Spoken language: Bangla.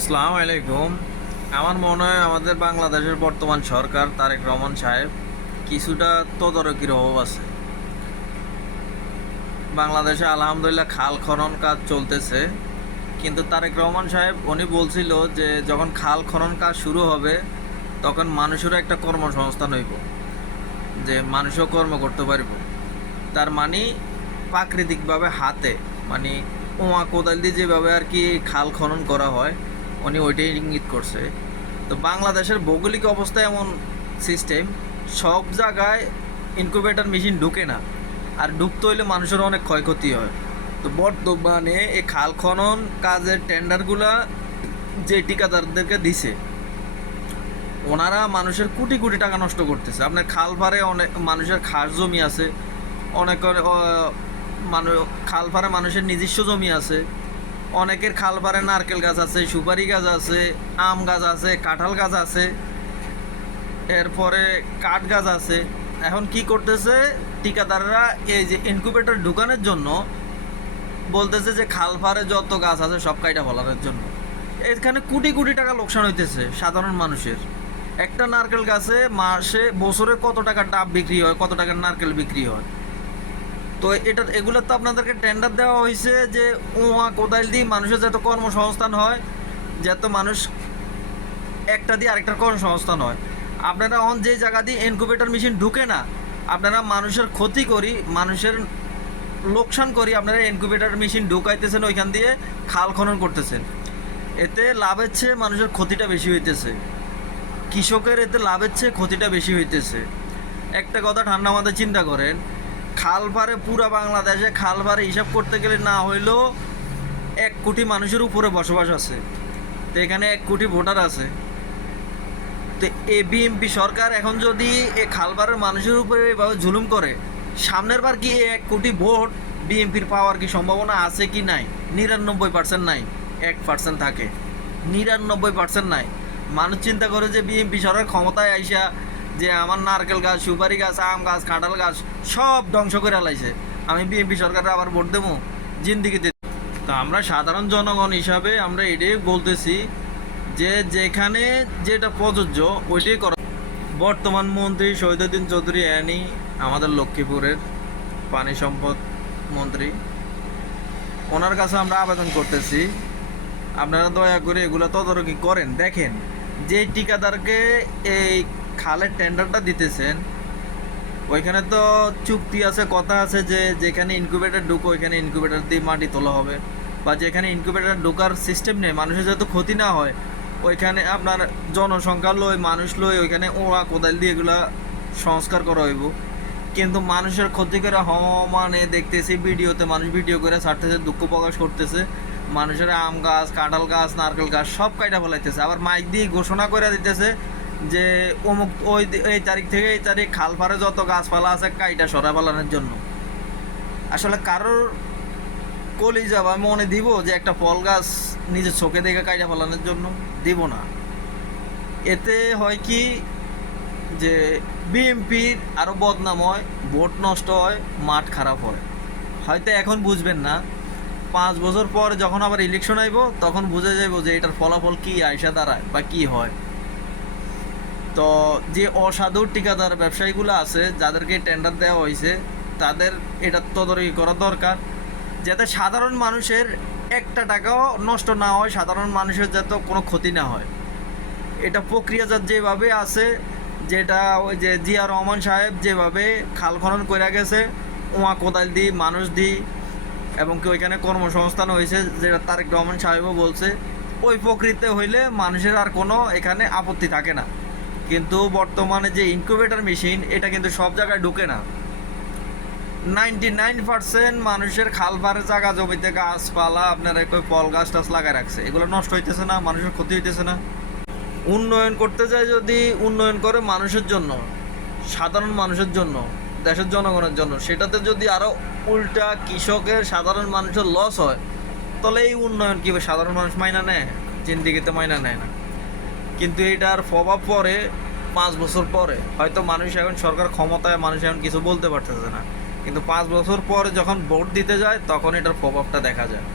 আসসালামু আলাইকুম। আমার মনে হয় আমাদের বাংলাদেশের বর্তমান সরকার তারেক রহমান সাহেব কিছুটা তদারকির অভাব আছে। বাংলাদেশে আলহামদুলিল্লাহ খাল খনন কাজ চলতেছে, কিন্তু তারেক রহমান সাহেব উনি বলছিল যে যখন খাল খনন কাজ শুরু হবে তখন মানুষেরও একটা কর্মসংস্থান হইব, যে মানুষও কর্ম করতে পারব। তার মানে প্রাকৃতিকভাবে হাতে, মানে ওমা কোদাল দিয়ে যেভাবে আর কি খাল খনন করা হয়, উনি ওইটাই ইঙ্গিত করছে। তো বাংলাদেশের ভৌগোলিক অবস্থা এমন সিস্টেম, সব জায়গায় ইনকিউবেটর মেশিন ঢুকে না, আর ঢুকতে হইলে মানুষের অনেক ক্ষয়ক্ষতি হয়। তো বর্তমানে এই খাল খনন কাজের টেন্ডারগুলা যে ঠিকাদারদেরকে দিছে, ওনারা মানুষের কোটি কোটি টাকা নষ্ট করতেছে। আপনার খাল পারে অনেক মানুষের খাস জমি আছে, অনেক মানুষ খাল পারে মানুষের নিজস্ব জমি আছে, অনেকের খাল পারে নারকেল গাছ আছে, সুপারি গাছ আছে, আম গাছ আছে, কাঁঠাল গাছ আছে, এরপরে কাঠ গাছ আছে। এখন কি করতেছে ঠিকাদাররা, এই যে ইনকিউবেটর ঢুকানোর জন্য বলতেছে যে খাল পারে যত গাছ আছে সব কাইটা ফলানোর জন্য। এখানে কোটি কোটি টাকা লোকসান হইতেছে সাধারণ মানুষের। একটা নারকেল গাছে বছরে কত টাকার ডাব বিক্রি হয়, কত টাকার নারকেল বিক্রি হয়। তো এগুলো তো আপনাদেরকে টেন্ডার দেওয়া হয়েছে যে কোদাল দিয়ে মানুষের যত কর্মসংস্থান হয়, যত মানুষ একটা দিয়ে আরেকটার কর্মসংস্থান হয়। আপনারা এখন যে জায়গা দিয়ে ইনকিউবেটর মেশিন ঢুকে না, আপনারা মানুষের ক্ষতি করি, মানুষের লোকসান করি, আপনারা ইনকিউবেটর মেশিন ঢুকাইতেছেন, ওইখান দিয়ে খাল খনন করতেছেন। এতে লাভের চেয়ে মানুষের ক্ষতিটা বেশি হইতেছে, কৃষকের এতে লাভের চেয়ে ক্ষতিটা বেশি হইতেছে। একটা কথা ঠান্ডা মাথায় চিন্তা করেন, খাল পারে পুরা বাংলাদেশে খাল পারে হিসাব করতে গেলে না হইলেও 1 কোটি মানুষের উপরে বসবাস আছে। তো এখানে 1 কোটি ভোটার আছে। তো এই বিএনপি সরকার এখন যদি এই খালপাড়ের মানুষের উপরে এভাবে জুলুম করে, সামনের বার কি 1 কোটি ভোট বিএনপির পাওয়ার কি সম্ভাবনা আছে কি নাই? 99% নাই, 1% থাকে। 99% নাই। মানুষ চিন্তা করে যে বিএনপি সরকার ক্ষমতায় আইসা যে আমার নারকেল গাছ, সুপারি গাছ, আম গাছ, কাঁঠাল গাছ সব ধ্বংস করে লাইছে, আমি বিএনপি সরকারে আবার ভোট দেবো জিন্দিগিতে। তো আমরা সাধারণ জনগণ হিসাবে আমরা এটাই বলতেছি যে যেখানে যেটা প্রযোজ্য ওইটাই করা। বর্তমান মন্ত্রী শহীদুদ্দিন চৌধুরী অ্যানি, আমাদের লক্ষ্মীপুরের পানি সম্পদ মন্ত্রী, ওনার কাছে আমরা আবেদন করতেছি, আপনারা দয়া করে এগুলো তদারকি করেন। দেখেন যে ঠিকাদারকে এই খালের টেন্ডারটা দিতেছেন, ওইখানে তো চুক্তি আছে, কথা আছে যে যেখানে ইনকিউবেটর ঢুকো ওইখানে ইনকিউবেটর দিয়ে মাটি তোলা হবে, বা যেখানে ইনকিউবেটর ঢোকার সিস্টেম নেই, মানুষের যাতে ক্ষতি না হয়, ওইখানে আপনার জনসংখ্যা লই, মানুষ লই, ওইখানে ওয়া কোদাল দিয়ে এগুলা সংস্কার করা হইব। কিন্তু মানুষের ক্ষতি করে মানে দেখতেছি ভিডিওতে, মানুষ ভিডিও করে ছাড়তেছে, দুঃখ প্রকাশ করতেছে, মানুষের আম গাছ, কাঁঠাল গাছ, নারকেল গাছ সব কাইটা ফেলাইতেছে। আবার মাইক দিয়ে ঘোষণা করে দিতেছে যে অমুক এই তারিখ থেকে এই তারিখ খাল পাড়ে যত গাছপালা আছে কাইটা সরা ফেলানোর জন্য। আসলে কারোর কলিজা বা মনে দিব যে একটা ফল গাছ নিজের চোখে দেখে কাইটা ফেলানোর জন্য? দিব না। এতে হয় কি যে বিএনপির আরও বদনাম হয়, ভোট নষ্ট হয়, মাঠ খারাপ হয়। হয়তো এখন বুঝবেন না, 5 বছর পর যখন আবার ইলেকশন আইব তখন বুঝে যাইব যে এটার ফলাফল কি আইসা দাঁড়ায় বা কি হয়। তো যে অসাধু ঠিকাদার ব্যবসায়ীগুলো আছে, যাদেরকে টেন্ডার দেওয়া হয়েছে, তাদের এটা তদারকি করা দরকার, যাতে সাধারণ মানুষের একটা টাকাও নষ্ট না হয়, সাধারণ মানুষের যাতে কোনো ক্ষতি না হয়। এটা প্রক্রিয়াজাত যেভাবে আছে, যেটা ওই যে জিয়া রহমান সাহেব যেভাবে খাল খনন করে গেছে, ওয়া কোদাল দিই, মানুষ দিই, এবং কি ওইখানে কর্মসংস্থান হয়েছে, যেটা তারেক রহমান সাহেবও বলছে, ওই প্রকৃতিতে হইলে মানুষের আর কোনো এখানে আপত্তি থাকে না। কিন্তু বর্তমানে যে ইনকিউবেটর মেশিন, এটা কিন্তু সব জায়গায় ঢুকে না। 99% মানুষের খাল পাড়ের জায়গা জমিতে গাছপালা আপনারা কই ফল গাছ টাছ লাগায় রাখছে, এগুলো নষ্ট হইতেছে না, মানুষের ক্ষতি হইতেছে না। উন্নয়ন করতে যায়, যদি উন্নয়ন করে মানুষের জন্য, সাধারণ মানুষের জন্য, দেশের জনগণের জন্য, সেটাতে যদি আরও উল্টা কৃষকের, সাধারণ মানুষের লস হয়, তাহলে এই উন্নয়ন কী সাধারণ মানুষ মাইনা নেয়? জিন্দিগিতে মাইনা নেয় না। কিন্তু এটার প্রভাব পড়ে 5 বছর পরে। হয়তো মানুষ এখন সরকার ক্ষমতায়, মানুষ এখন কিছু বলতে পারতেছে না, কিন্তু 5 বছর পরে যখন ভোট দিতে যায় তখন এটার প্রভাবটা দেখা যায়।